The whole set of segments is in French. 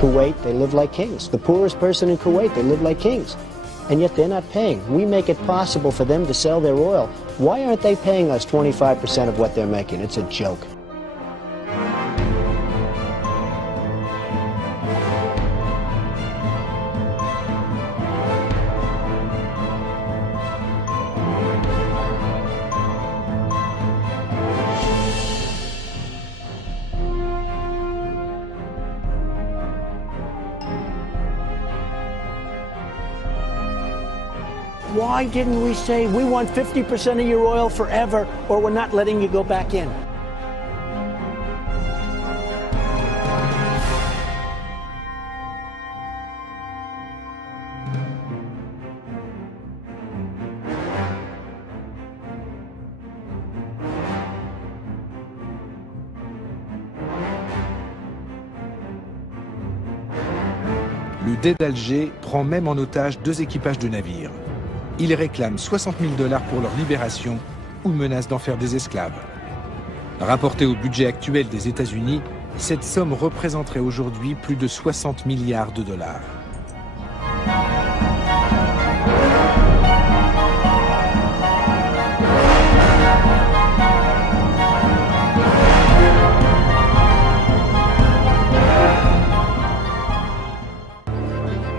Kuwait, they live like kings. The poorest person in Kuwait, they live like kings. And yet they're not paying. We make it possible for them to sell their oil. Why aren't they paying us 25% of what they're making? It's a joke. Why didn't we say, we want 50% of your oil forever, or we're not letting you go back in? Le Dey d'Alger prend même en otage 2 équipages de navires. Ils réclament 60 000 $ pour leur libération ou menacent d'en faire des esclaves. Rapporté au budget actuel des États-Unis, cette somme représenterait aujourd'hui plus de 60 milliards de dollars.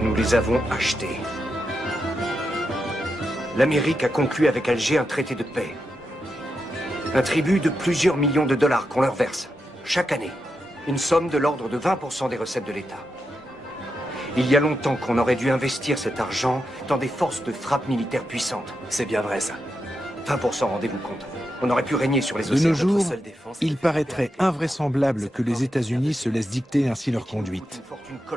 Nous les avons achetés. L'Amérique a conclu avec Alger un traité de paix. Un tribut de plusieurs millions de dollars qu'on leur verse, chaque année. Une somme de l'ordre de 20% des recettes de l'État. Il y a longtemps qu'on aurait dû investir cet argent dans des forces de frappe militaires puissantes. C'est bien vrai, ça. 20%, rendez-vous compte. On aurait pu régner sur les océans. De nos jours, il paraîtrait invraisemblable que les États-Unis se laissent dicter ainsi leur conduite.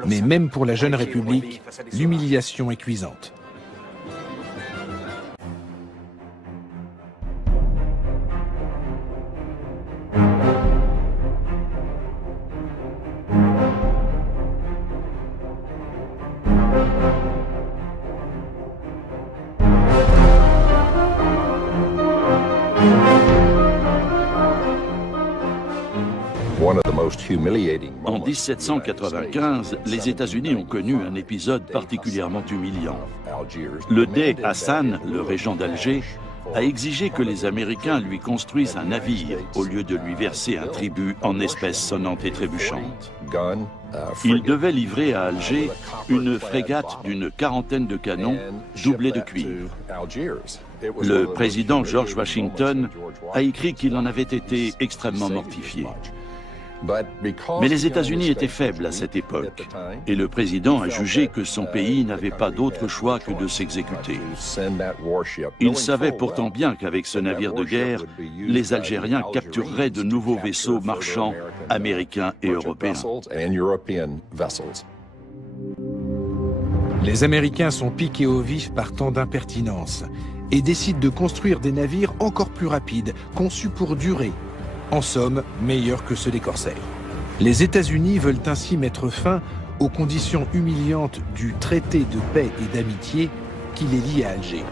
Mais même pour la jeune République, l'humiliation est cuisante. En 1795, les États-Unis ont connu un épisode particulièrement humiliant. Le Dey Hassan, le régent d'Alger, a exigé que les Américains lui construisent un navire au lieu de lui verser un tribut en espèces sonnantes et trébuchantes. Il devait livrer à Alger une frégate d'une quarantaine de canons doublés de cuivre. Le président George Washington a écrit qu'il en avait été extrêmement mortifié. Mais les États-Unis étaient faibles à cette époque, et le président a jugé que son pays n'avait pas d'autre choix que de s'exécuter. Il savait pourtant bien qu'avec ce navire de guerre, les Algériens captureraient de nouveaux vaisseaux marchands américains et européens. Les Américains sont piqués au vif par tant d'impertinence et décident de construire des navires encore plus rapides, conçus pour durer. En somme, meilleurs que ceux des corsaires. Les États-Unis veulent ainsi mettre fin aux conditions humiliantes du traité de paix et d'amitié qui les lie à Alger.